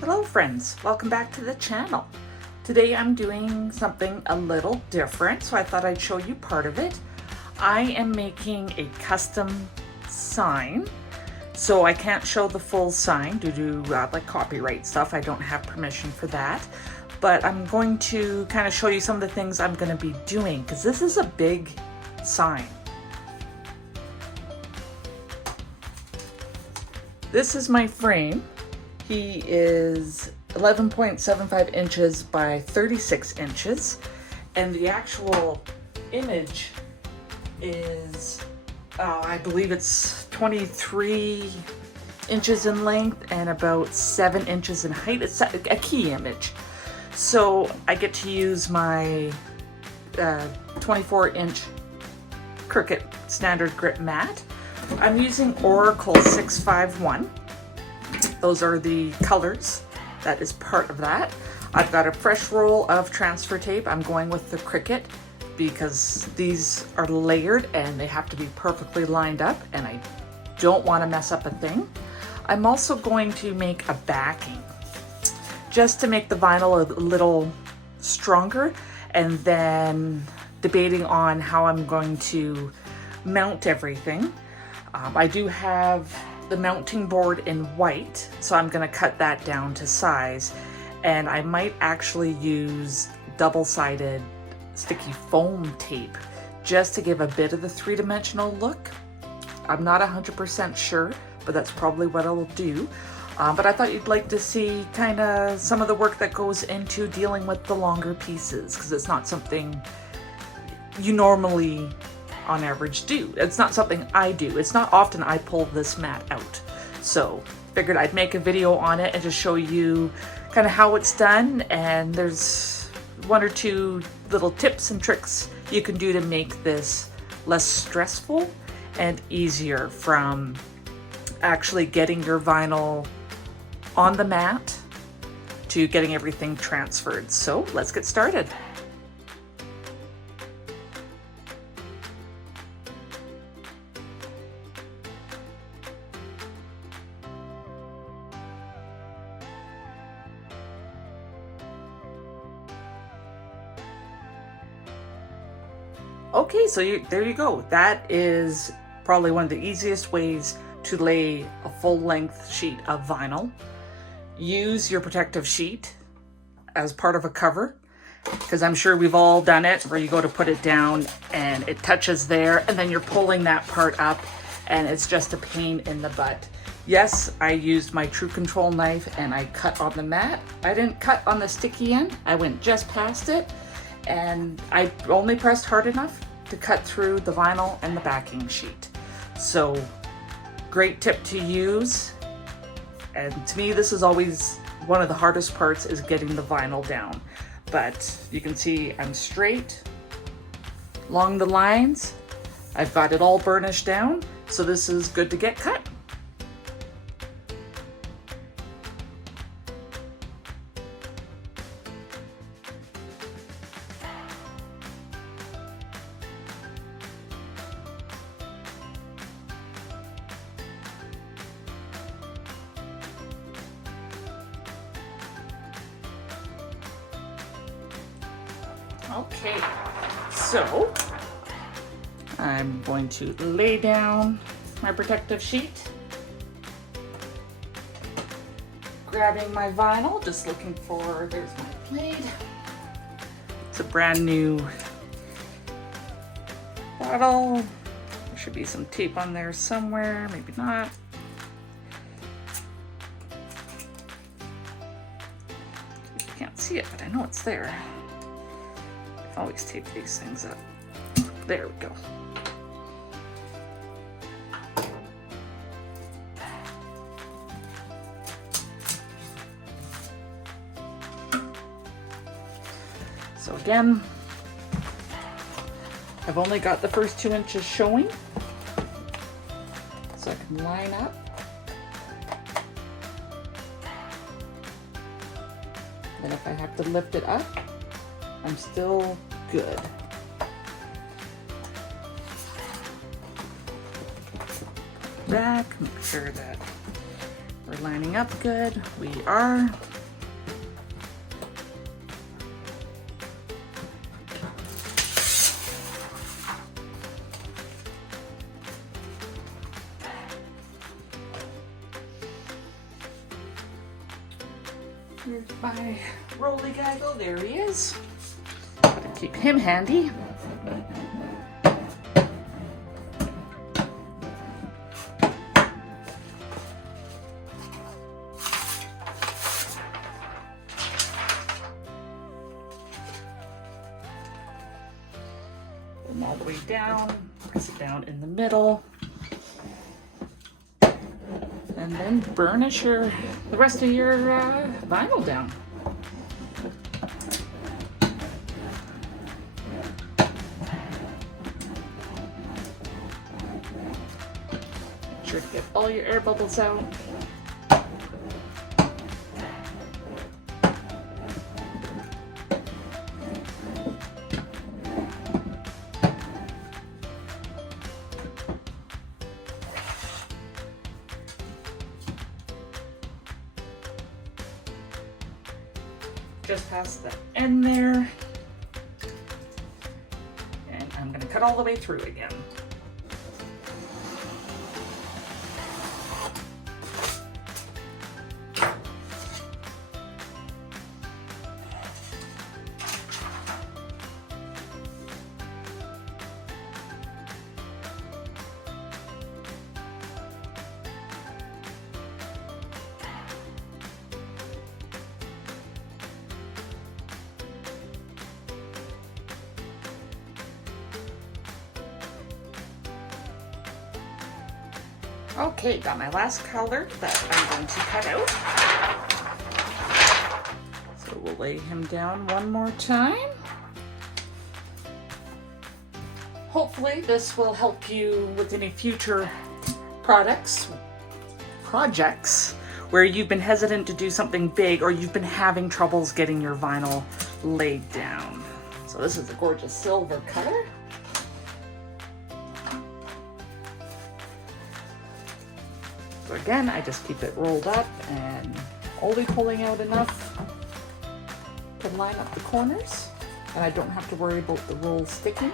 Hello friends, welcome back to the channel. Today I'm doing something a little different, so I thought I'd show you part of it. I am making a custom sign, so I can't show the full sign due to like copyright stuff. I don't have permission for that, but I'm going to kind of show you some of the things I'm going to be doing because this is a big sign. This is my frame. He is 11.75 inches by 36 inches, and the actual image is, I believe it's 23 inches in length and about 7 inches in height. It's a key image. So I get to use my 24-inch Cricut standard grip mat. I'm using Oracle 651. Those are the colors. That is part of that. I've got a fresh roll of transfer tape. I'm going with the Cricut because these are layered and they have to be perfectly lined up, and I don't want to mess up a thing. I'm also going to make a backing just to make the vinyl a little stronger, and then debating on how I'm going to mount everything. I do have the mounting board in white, so I'm going to cut that down to size, and I might actually use double-sided sticky foam tape just to give a bit of the three-dimensional look. I'm not 100% sure, but that's probably what I'll do. But I thought you'd like to see kind of some of the work that goes into dealing with the longer pieces, because it's not something you normally on average do. It's not something I do. It's not often I pull this mat out. So figured I'd make a video on it and just show you kind of how it's done, and there's one or two little tips and tricks you can do to make this less stressful and easier from actually getting your vinyl on the mat to getting everything transferred. So let's get started. Okay, so there you go. That is probably one of the easiest ways to lay a full-length sheet of vinyl. Use your protective sheet as part of a cover, because I'm sure we've all done it where you go to put it down and it touches there, and then you're pulling that part up and it's just a pain in the butt. Yes, I used my True Control knife and I cut on the mat. I didn't cut on the sticky end. I went just past it, and I only pressed hard enough to cut through the vinyl and the backing sheet. So great tip to use. And to me, this is always one of the hardest parts, is getting the vinyl down. But you can see I'm straight along the lines. I've got it all burnished down, so this is good to get cut. Okay, so I'm going to lay down my protective sheet, grabbing my vinyl, just looking for, there's my blade. It's a brand new bottle. There should be some tape on there somewhere, maybe not. You can't see it, but I know it's there. Always tape these things up. There we go. So again, I've only got the first 2 inches showing, so I can line up. Then if I have to lift it up, I'm still good. Back, make sure that we're lining up good. We are. Here's my rolly gaggle. There he is. Gotta keep him handy. Put him all the way down. Press it down in the middle. And then burnish the rest of your vinyl down. Make sure to get all your air bubbles out. Just past the end there. And I'm going to cut all the way through again. Okay, got my last color that I'm going to cut out. So we'll lay him down one more time. Hopefully this will help you with any future projects where you've been hesitant to do something big or you've been having troubles getting your vinyl laid down. So this is a gorgeous silver color. So again, I just keep it rolled up and only pulling out enough to line up the corners, and I don't have to worry about the roll sticking.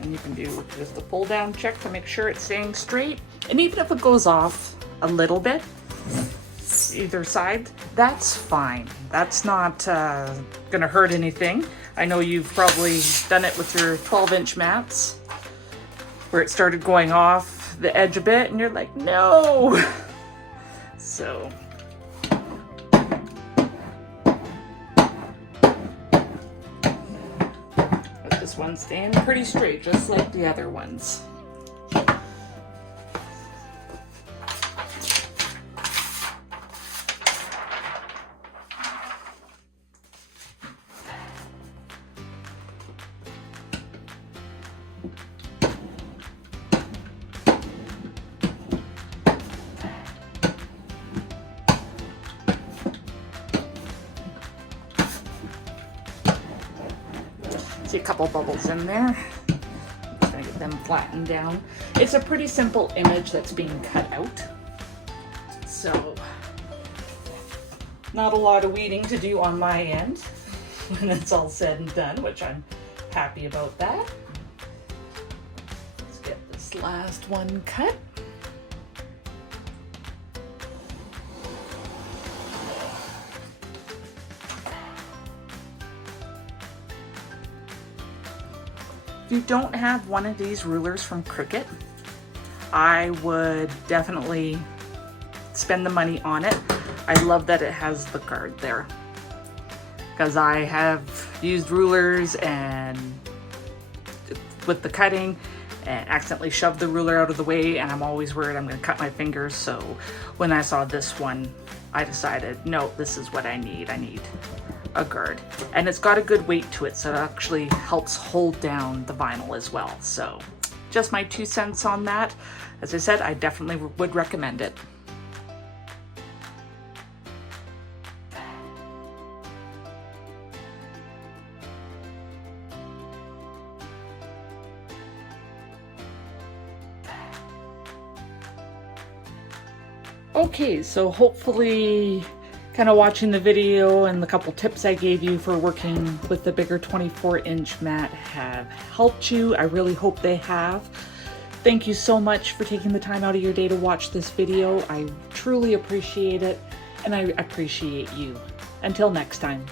And you can do just a pull down check to make sure it's staying straight. And even if it goes off a little bit, either side, that's fine. That's not gonna hurt anything. I know you've probably done it with your 12-inch mats where it started going off the edge a bit and you're like, no! So. But this one's staying pretty straight, just like the other ones. See a couple bubbles in there. Just gonna get them flattened down. It's a pretty simple image that's being cut out. So, not a lot of weeding to do on my end when it's all said and done, which I'm happy about that. Let's get this last one cut. If you don't have one of these rulers from Cricut, I would definitely spend the money on it. I love that it has the guard there, because I have used rulers and with the cutting and accidentally shoved the ruler out of the way, and I'm always worried I'm going to cut my fingers. So when I saw this one, I decided, no, this is what I need. I need a guard, and it's got a good weight to it, so it actually helps hold down the vinyl as well. So just my 2 cents on that. As I said, I definitely would recommend it. Okay, so hopefully kind of watching the video and the couple tips I gave you for working with the bigger 24-inch mat have helped you. I really hope they have. Thank you so much for taking the time out of your day to watch this video. I truly appreciate it, and I appreciate you. Until next time.